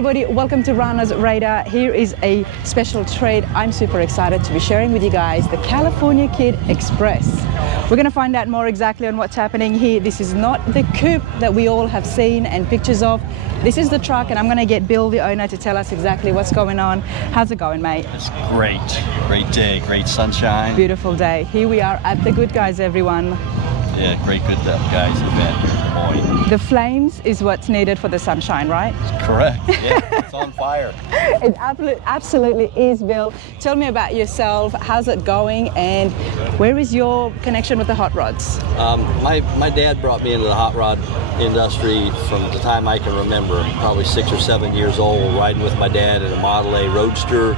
everybody, welcome to Rana's Radar. Here is a special trade. I'm super excited to be sharing with you guys the California Kid Express. We're going to find out more exactly on what's happening here. This is not the coupe that we all have seen and pictures of. This is the truck, and I'm going to get Bill, the owner, to tell us exactly what's going on. How's it going, mate? It's great. Great day, great sunshine. Beautiful day. Here we are at the Good Guys, everyone. Yeah, great Good Guys event here in Des Moines. The flames is what's needed for the sunshine, right? Correct. Yeah, it's on fire. It absolutely is, Bill. Tell me about yourself. How's it going, and where is your connection with the hot rods? My dad brought me into the hot rod industry from the time I can remember. Probably 6 or 7 years old, riding with my dad in a Model A Roadster,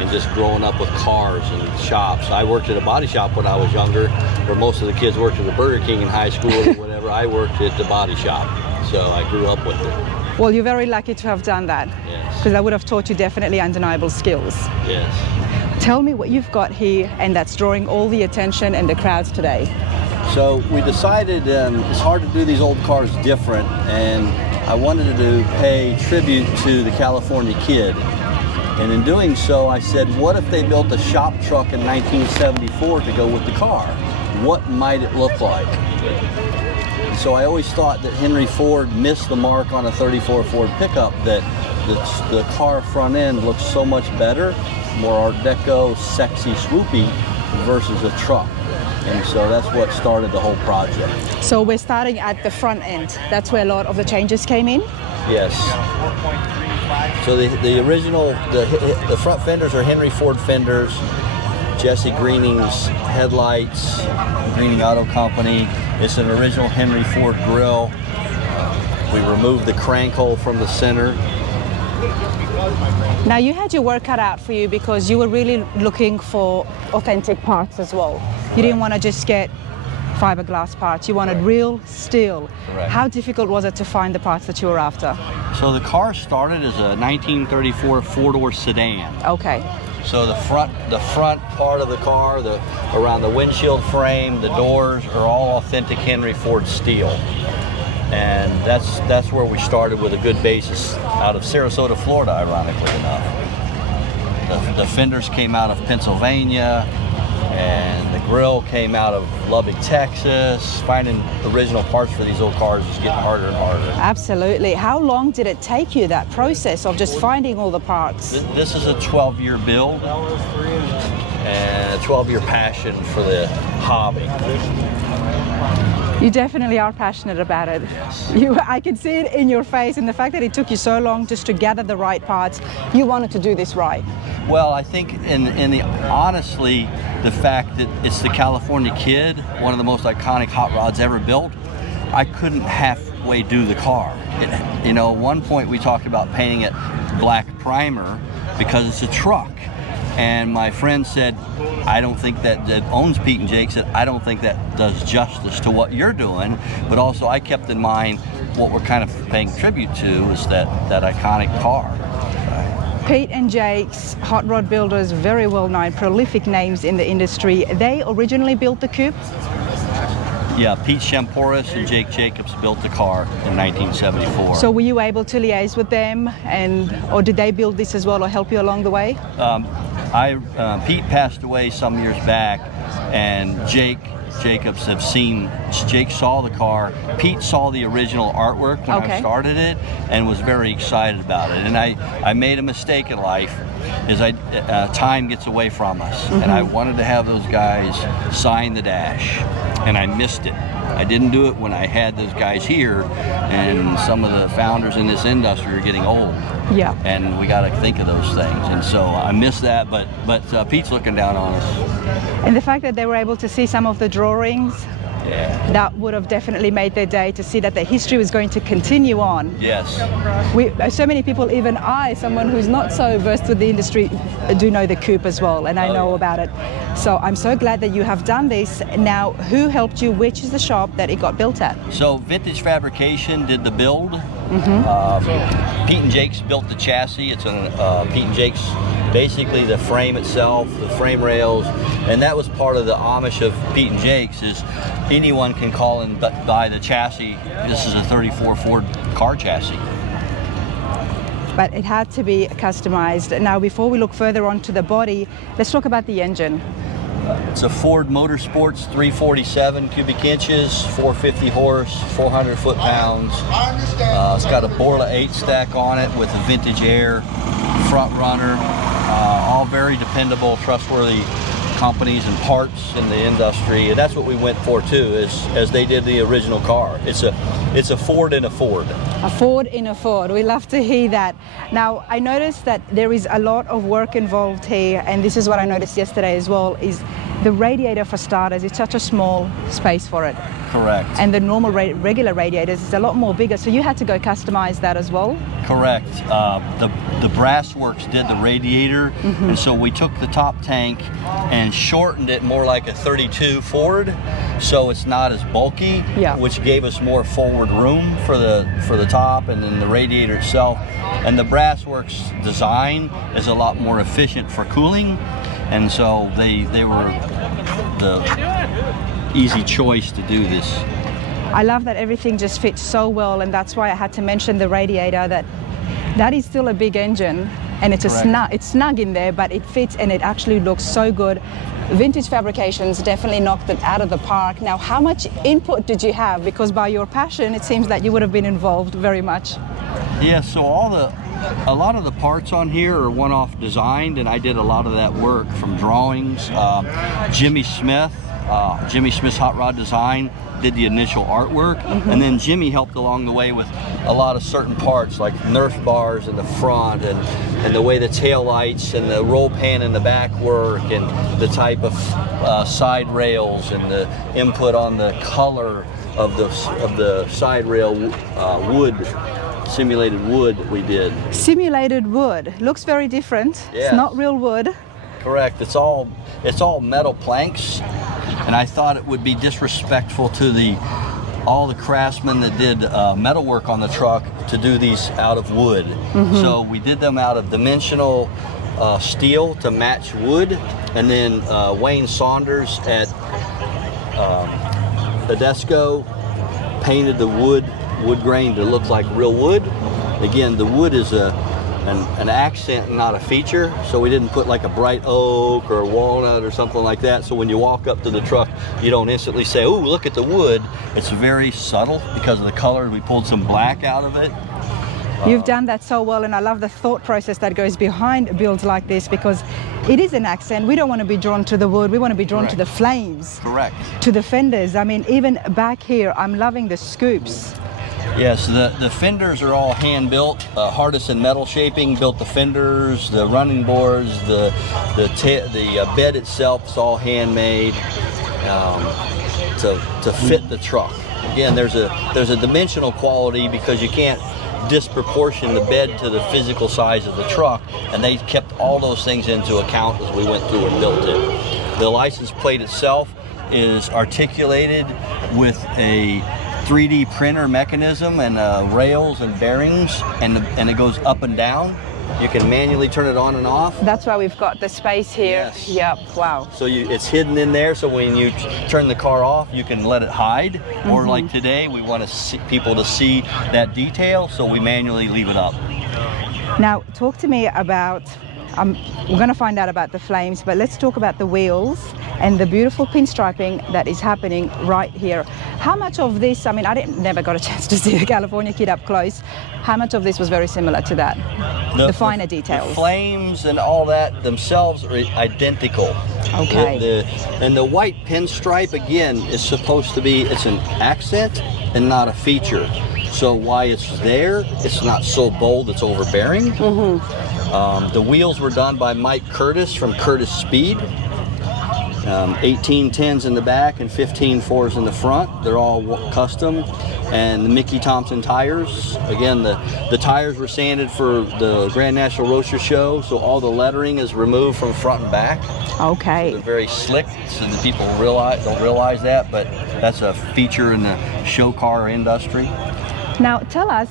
and just growing up with cars and shops. I worked at a body shop when I was younger, where most of the kids worked at the Burger King in high school or whatever. I worked at the body shop, so I grew up with it. Well, you're very lucky to have done that. Yes. Because that would have taught you definitely undeniable skills. Yes. Tell me what you've got here and that's drawing all the attention and the crowds today. So we decided it's hard to do these old cars different, and I wanted to pay tribute to the California Kid. And in doing so, I said, what if they built a shop truck in 1974 to go with the car? What might it look like? So I always thought that Henry Ford missed the mark on a 34 Ford pickup, that the car front end looks so much better, more Art Deco, sexy, swoopy, versus a truck. And so that's what started the whole project. So we're starting at the front end. That's where a lot of the changes came in? Yes. So the original, the front fenders are Henry Ford fenders, Jesse Greening's headlights, Greening Auto Company. It's an original Henry Ford grill. We removed the crank hole from the center. Now you had your work cut out for you because you were really looking for authentic parts as well. You didn't want to just get fiberglass parts, you wanted real steel. Correct. How difficult was it to find the parts that you were after? So the car started as a 1934 four-door sedan. Okay. So the front part of the car, around the windshield frame, the doors are all authentic Henry Ford steel. And that's where we started with a good basis out of Sarasota, Florida, ironically enough. The fenders came out of Pennsylvania, and the grill came out of Lubbock, Texas. Finding original parts for these old cars is getting harder and harder. Absolutely. How long did it take you, that process of just finding all the parts? This is a 12-year build and a 12-year passion for the hobby. You definitely are passionate about it. Yes. I can see it in your face, and the fact that it took you so long just to gather the right parts. You wanted to do this right. Well, I think honestly, the fact that it's the California Kid, one of the most iconic hot rods ever built, I couldn't halfway do the car. At one point we talked about painting it black primer because it's a truck. And my friend said, I don't think that owns Pete and Jake said, I don't think that does justice to what you're doing. But also I kept in mind what we're kind of paying tribute to is that iconic car. Pete and Jake's hot rod builders, very well known, prolific names in the industry. They originally built the coupe? Yeah, Pete Shamporis and Jake Jacobs built the car in 1974. So were you able to liaise with them, or did they build this as well or help you along the way? Pete passed away some years back, and Jake Jacobs Jake saw the car. Pete saw the original artwork when I started it and was very excited about it. And I made a mistake in life, is time gets away from us. Mm-hmm. And I wanted to have those guys sign the dash, and I missed it. I didn't do it when I had those guys here, and some of the founders in this industry are getting old. Yeah. And we got to think of those things. And so I missed that, but Pete's looking down on us. And the fact that they were able to see some of the drawings, yeah, that would have definitely made their day to see that the history was going to continue on. Yes. So many people, even I, someone who's not so versed with the industry, do know the coupe as well, and I know about it. So I'm so glad that you have done this. Now, who helped you? Which is the shop that it got built at? So Vintage Fabrication did the build. Mm-hmm. Pete and Jake's built the chassis. It's Pete and Jake's, basically the frame itself, the frame rails, and that was part of the Amish of Pete and Jake's, is anyone can call and buy the chassis. This is a 34 Ford car chassis. but it had to be customized. Now, before we look further onto the body, let's talk about the engine. It's a Ford Motorsports 347 cubic inches, 450 horse, 400 foot-pounds. It's got a Borla 8 stack on it with a vintage air front runner. All very dependable, trustworthy companies and parts in the industry, and that's what we went for too, as they did the original car. It's a Ford in a Ford. A Ford in a Ford. We love to hear that. Now, I noticed that there is a lot of work involved here, and this is what I noticed yesterday as well, is the radiator for starters. It's such a small space for it. Correct. And the normal regular radiators is a lot more bigger, so you had to go customize that as well? Correct. The brass works did the radiator, and so we took the top tank and shortened it more like a 32 Ford, so it's not as bulky, which gave us more forward room for the top and then the radiator itself. And the brass works design is a lot more efficient for cooling, and so they were the easy choice to do this. I love that everything just fits so well, and that's why I had to mention the radiator, that is still a big engine, and it's snug in there, but it fits and it actually looks so good. Vintage Fabrications definitely knocked it out of the park. Now, how much input did you have? Because by your passion, it seems that you would have been involved very much. Yeah, so a lot of the parts on here are one-off designed, and I did a lot of that work from drawings. Jimmy Smith's Hot Rod Design did the initial artwork, and then Jimmy helped along the way with a lot of certain parts like Nerf bars in the front, and the way the tail lights and the roll pan in the back work, and the type of side rails, and the input on the color of the side rail wood. Simulated wood that we did. Simulated wood. Looks very different. Yes. It's not real wood. Correct. It's all metal planks, and I thought it would be disrespectful to all the craftsmen that did metal work on the truck to do these out of wood. So we did them out of dimensional steel to match wood, and then Wayne Saunders at Adesco painted the wood grain to look like real wood. Again, the wood is an accent, not a feature, so we didn't put like a bright oak or a walnut or something like that, so when you walk up to the truck you don't instantly say, "Ooh, look at the wood." It's very subtle because of the color. We pulled some black out of it. You've done that so well, and I love the thought process that goes behind builds like this, because it is an accent. We don't want to be drawn to the wood, we want to be drawn to the flames. Correct. To the fenders. I mean, even back here, I'm loving the scoops. Yes, the fenders are all hand built. Hardison Metal Shaping built the fenders, the running boards, the bed itself is all handmade to fit the truck. Again, there's a dimensional quality because you can't disproportion the bed to the physical size of the truck, and they kept all those things into account as we went through and built it. The license plate itself is articulated with a 3D printer mechanism and rails and bearings, and it goes up and down. You can manually turn it on and off. That's why we've got the space here. Yes. Yep, wow. So it's hidden in there, so when you turn the car off, you can let it hide. Or like today, we want people to see that detail, so we manually leave it up. Now, talk to me about, we're going to find out about the flames, but let's talk about the wheels and the beautiful pinstriping that is happening right here. How much of this, I mean, never got a chance to see the California Kid up close. How much of this was very similar to that? The finer details. The flames and all that themselves are identical. Okay. And the white pinstripe, again, is supposed to be, it's an accent and not a feature. So why it's there, it's not so bold, it's overbearing. The wheels were done by Mike Curtis from Curtis Speed. 1810s in the back and 15.4s in the front. They're all custom. And the Mickey Thompson tires. Again, the tires were sanded for the Grand National Roadster Show, so all the lettering is removed from front and back. Okay. So they're very slick, so the people don't realize that, but that's a feature in the show car industry. Now, tell us,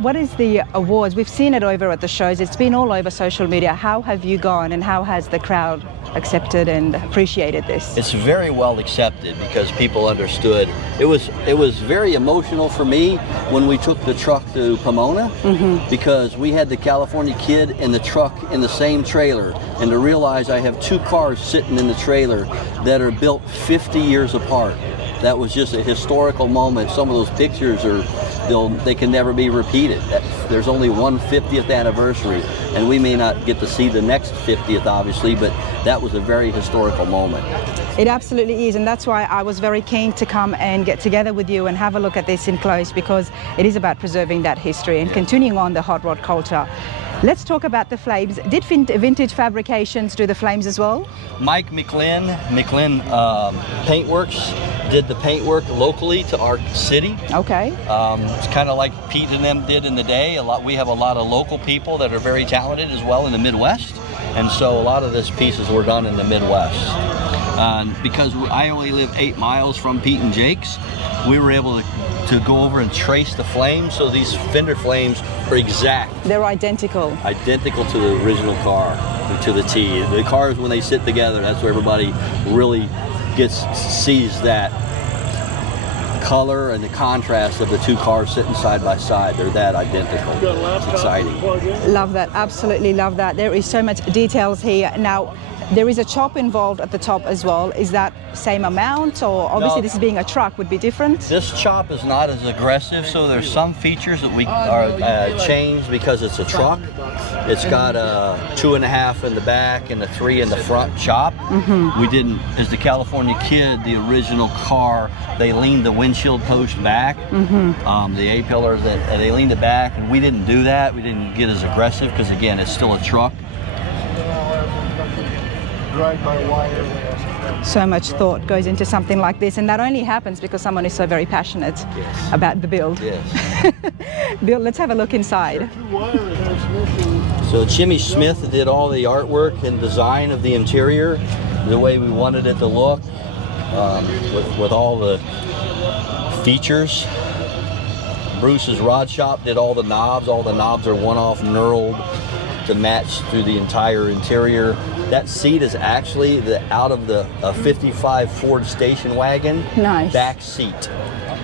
what is the awards? We've seen it over at the shows. It's been all over social media. How have you gone, and how has the crowd accepted and appreciated this? It's very well accepted because people understood. It was very emotional for me when we took the truck to Pomona, because we had the California Kid and the truck in the same trailer, and to realize I have two cars sitting in the trailer that are built 50 years apart. That was just a historical moment. Some of those pictures they can never be repeated. There's only one 50th anniversary, and we may not get to see the next 50th, obviously, but that was a very historical moment. It absolutely is, and that's why I was very keen to come and get together with you and have a look at this in close, because it is about preserving that history and continuing on the hot rod culture. Let's talk about the flames. Did Vintage Fabrications do the flames as well? Mike McLean Paintworks did the paintwork locally to our city. Okay. It's kind of like Pete and them did in the day. We have a lot of local people that are very talented as well in the Midwest, and so a lot of these pieces were done in the Midwest. Because I only live 8 miles from Pete and Jake's, we were able to go over and trace the flames, so these fender flames are exact. They're identical. Identical to the original car, to the T. The cars, when they sit together, that's where everybody really sees that color and the contrast of the two cars sitting side by side. They're that identical. It's exciting. Love that, absolutely love that. There is so much details here. Now, there is a chop involved at the top as well. Is that same amount, or obviously this being a truck would be different? This chop is not as aggressive, so there's some features that we are changed because it's a truck. It's got a 2.5 in the back and a 3 in the front chop. We didn't, as the California Kid, the original car, they leaned the windshield post back, the A-pillars, they leaned it back, and we didn't do that. We didn't get as aggressive because, again, it's still a truck. So much thought goes into something like this, and that only happens because someone is so very passionate about the build. Yes. Bill, let's have a look inside. So Jimmy Smith did all the artwork and design of the interior, the way we wanted it to look, with all the features. Bruce's Rod Shop did all the knobs. All the knobs are one-off knurled to match through the entire interior. That seat is actually out of the 55 Ford station wagon. Nice. Back seat.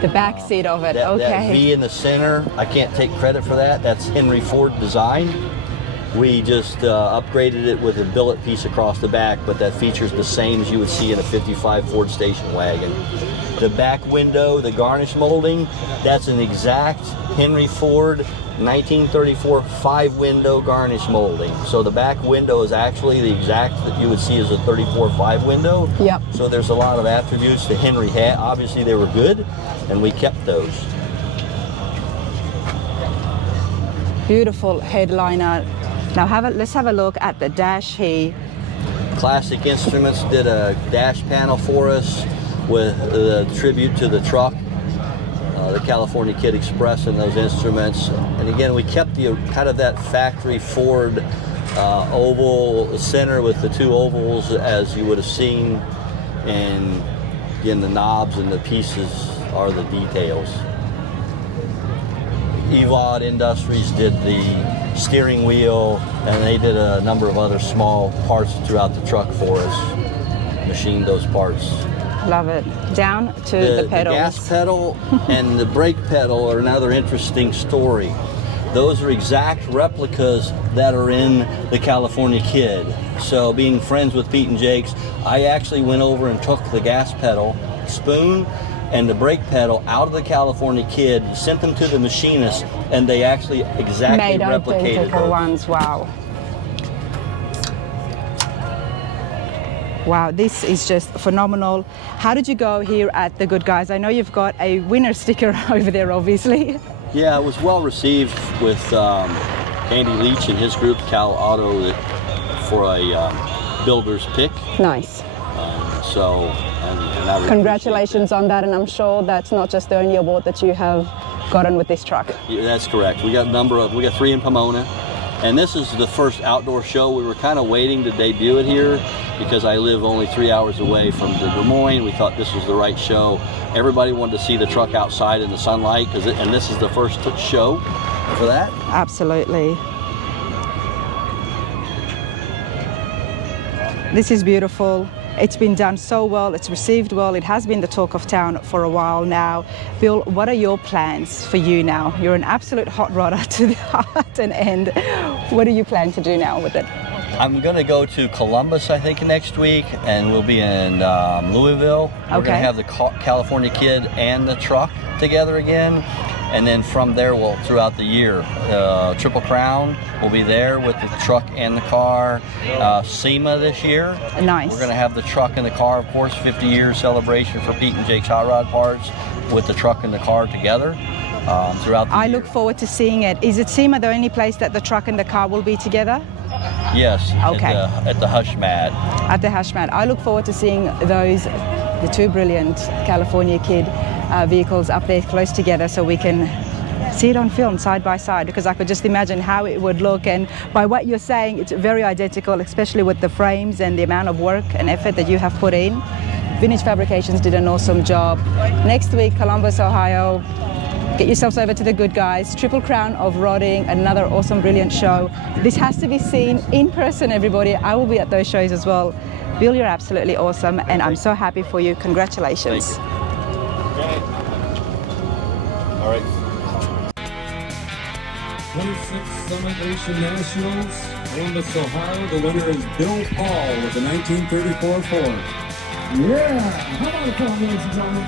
The back seat of it, okay. That V in the center, I can't take credit for that. That's Henry Ford design. We just upgraded it with a billet piece across the back, but that feature's the same as you would see in a 55 Ford station wagon. The back window, the garnish molding, that's an exact Henry Ford 1934 5-window garnish molding. So the back window is actually the exact that you would see as a 34 5 window. Yep. So there's a lot of attributes that Henry had. Obviously they were good, and we kept those. Beautiful headliner. Now let's have a look at the dash here. Classic Instruments did a dash panel for us with a tribute to the truck, the California Kid Express, and those instruments. And again, we kept the kind of that factory Ford oval center with the two ovals as you would have seen. And again, the knobs and the pieces are the details. Evod Industries did the steering wheel, and they did a number of other small parts throughout the truck for us. Machined those parts. Love it. Down to the pedals. The gas pedal and the brake pedal are another interesting story. Those are exact replicas that are in the California Kid. So being friends with Pete and Jake's, I actually went over and took the gas pedal, spoon, and the brake pedal out of the California Kid, sent them to the machinist, and they actually exactly replicated identical those. ones. Wow. Wow, this is just phenomenal. How did you go here at The Good Guys? I know you've got a winner sticker over there, obviously. Yeah, it was well received with Andy Leach and his group, Cal Auto, for a builder's pick. Nice. And I really Congratulations on that, and I'm sure that's not just the only award that you have gotten with this truck. Yeah, that's correct. We got 3 in Pomona, and this is the first outdoor show. We were kind of waiting to debut it here because I live only 3 hours away from the Des Moines. We thought this was the right show. Everybody wanted to see the truck outside in the sunlight, and this is the first show for that. This is beautiful. It's been done so well, it's received well, it has been the talk of town for a while now. Bill, what are your plans for you now? You're an absolute hot rodder to the heart and end. What do you plan to do now with it? I'm going to go to Columbus, I think, next week, and we'll be in Louisville. We're going to have the California Kid and the truck together again. And then from there, we'll, throughout the year, Triple Crown will be there with the truck and the car. SEMA this year. Nice. We're going to have the truck and the car, of course, 50-year celebration for Pete and Jake's Hot Rod Parts with the truck and the car together throughout the year. I look forward to seeing it. Is it SEMA the only place that the truck and the car will be together? Yes, okay. At the Hush Mat. At the Hush Mat. I look forward to seeing those, the two brilliant California Kid vehicles up there close together so we can see it on film side by side, because I could just imagine how it would look, and by what you're saying it's very identical, especially with the frames and the amount of work and effort that you have put in. Vintage Fabrications did an awesome job. Next week, Columbus, Ohio. Get yourselves over to the good guys. Triple Crown of Rodding, another awesome, brilliant show. This has to be seen in person, everybody. I will be at those shows as well. Bill, you're absolutely awesome, and I'm so happy for you. Congratulations. Thank you. All right. 26th Summit Nation Nationals, Columbus, Ohio. The winner is Bill Paul with the 1934 Ford. Yeah! How about a applause, ladies and gentlemen?